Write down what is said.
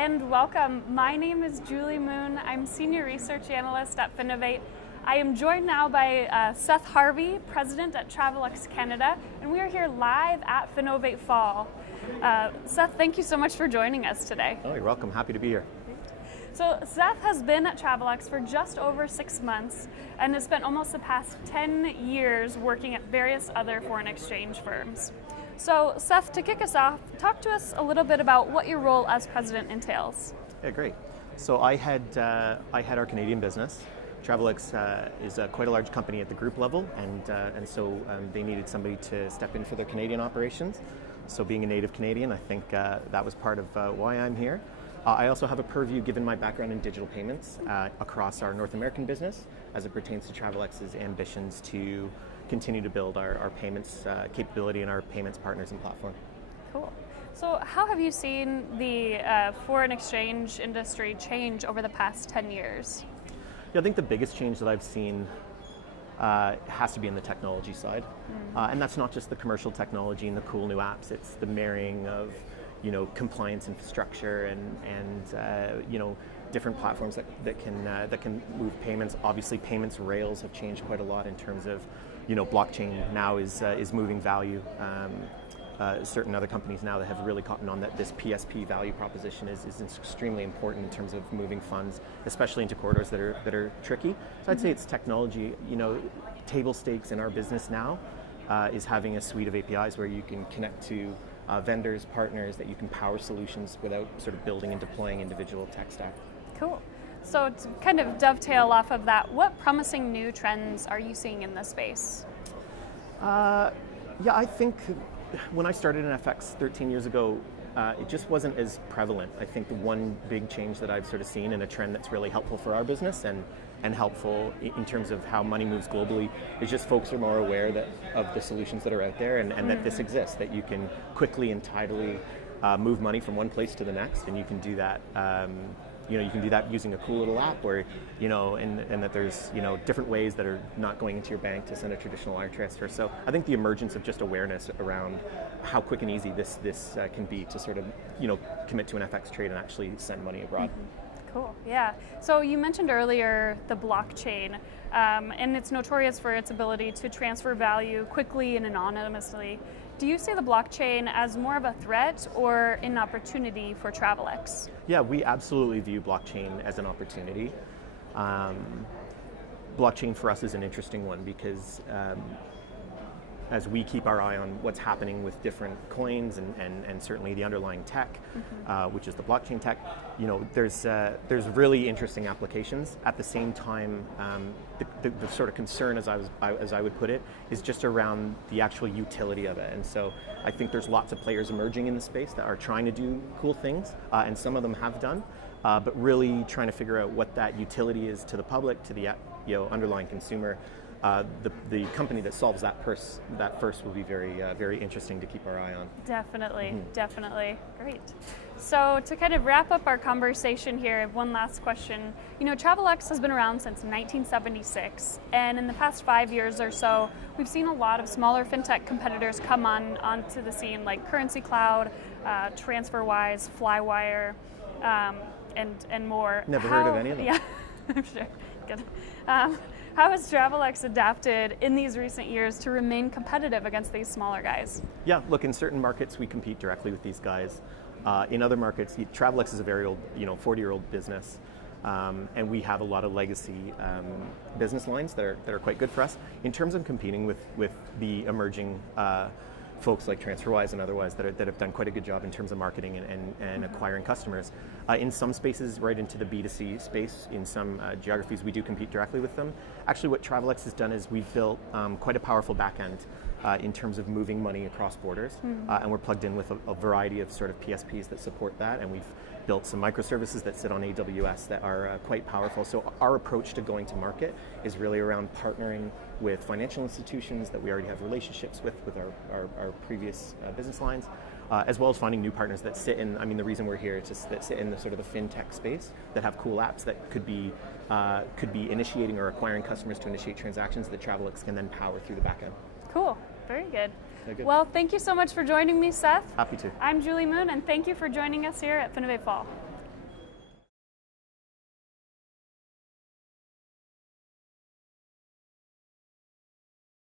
and welcome. My name is Julie Moon. I'm Senior Research Analyst at Finovate. I am joined now by Seth Harvey, President at Travelex Canada, and we are here live at Finovatefall. Seth, thank you so much for joining us today. Oh, you're welcome. Happy to be here. So Seth has been at Travelex for just over 6 months and has spent almost the past 10 years working at various other foreign exchange firms. So Seth, to kick us off, talk to us a little bit about what your role as president entails. Yeah, great. So I had our Canadian business. Travelex is quite a large company at the group level, and so they needed somebody to step in for their Canadian operations. So being a native Canadian, I think that was part of why I'm here. I also have a purview, given my background in digital payments, across our North American business as it pertains to Travelex's ambitions to continue to build our payments capability and our payments partners and platform. Cool. So how have you seen the foreign exchange industry change over the past 10 years? Yeah, I think the biggest change that I've seen has to be in the technology side. And that's not just the commercial technology and the cool new apps, it's the marrying of compliance infrastructure and different platforms that can move payments. Obviously, payments rails have changed quite a lot in terms of blockchain now is moving value. Certain other companies now that have really caught on that this PSP value proposition is extremely important in terms of moving funds, especially into corridors that are tricky. So I'd say it's technology. Table stakes in our business now is having a suite of APIs where you can connect to vendors, partners, that you can power solutions without sort of building and deploying individual tech stack. Cool. So to kind of dovetail off of that, what promising new trends are you seeing in this space? Yeah, I think when I started in FX 13 years ago, it just wasn't as prevalent. I think the one big change that I've sort of seen, and a trend that's really helpful for our business and helpful in terms of how money moves globally, is just folks are more aware of the solutions that are out there and that this exists, that you can quickly and tidily move money from one place to the next, and you can do that. You can do that using a cool little app, or and that there's different ways that are not going into your bank to send a traditional wire transfer. So I think the emergence of just awareness around how quick and easy this can be to sort of commit to an FX trade and actually send money abroad. Cool, yeah. So you mentioned earlier the blockchain, and it's notorious for its ability to transfer value quickly and anonymously. Do you see the blockchain as more of a threat or an opportunity for Travelex? Yeah, we absolutely view blockchain as an opportunity. Blockchain for us is an interesting one because as we keep our eye on what's happening with different coins and certainly the underlying tech, which is the blockchain tech, there's really interesting applications. At the same time, the sort of concern, as I would put it, is just around the actual utility of it. And so I think there's lots of players emerging in the space that are trying to do cool things, and some of them have done, but really trying to figure out what that utility is to the public, to the underlying consumer. The company that solves that first will be very interesting to keep our eye on. Definitely, definitely. Great. So to kind of wrap up our conversation here, I have one last question. Travelex has been around since 1976, and in the past 5 years or so, we've seen a lot of smaller fintech competitors come onto the scene, like Currency Cloud, TransferWise, Flywire, and more. Never heard of any of them. Yeah, I'm sure. Good. How has Travelex adapted in these recent years to remain competitive against these smaller guys? Yeah, look, in certain markets we compete directly with these guys. In other markets, Travelex is a very old, 40-year-old business, and we have a lot of legacy business lines that are quite good for us. In terms of competing with the emerging folks like TransferWise and otherwise that have done quite a good job in terms of marketing and acquiring customers. In some spaces, right into the B2C space, in some geographies, we do compete directly with them. Actually, what Travelex has done is we've built quite a powerful backend in terms of moving money across borders, and we're plugged in with a variety of sort of PSPs that support that, and we've built some microservices that sit on AWS that are quite powerful. So our approach to going to market is really around partnering with financial institutions that we already have relationships with our previous business lines, as well as finding new partners that sit in, the reason we're here is just that sit in the sort of the fintech space, that have cool apps that could be initiating or acquiring customers to initiate transactions that Travelex can then power through the back end. Cool, very good. Good. Well, thank you so much for joining me, Seth. Happy to. I'm Julie Moon, and thank you for joining us here at Finovatefall.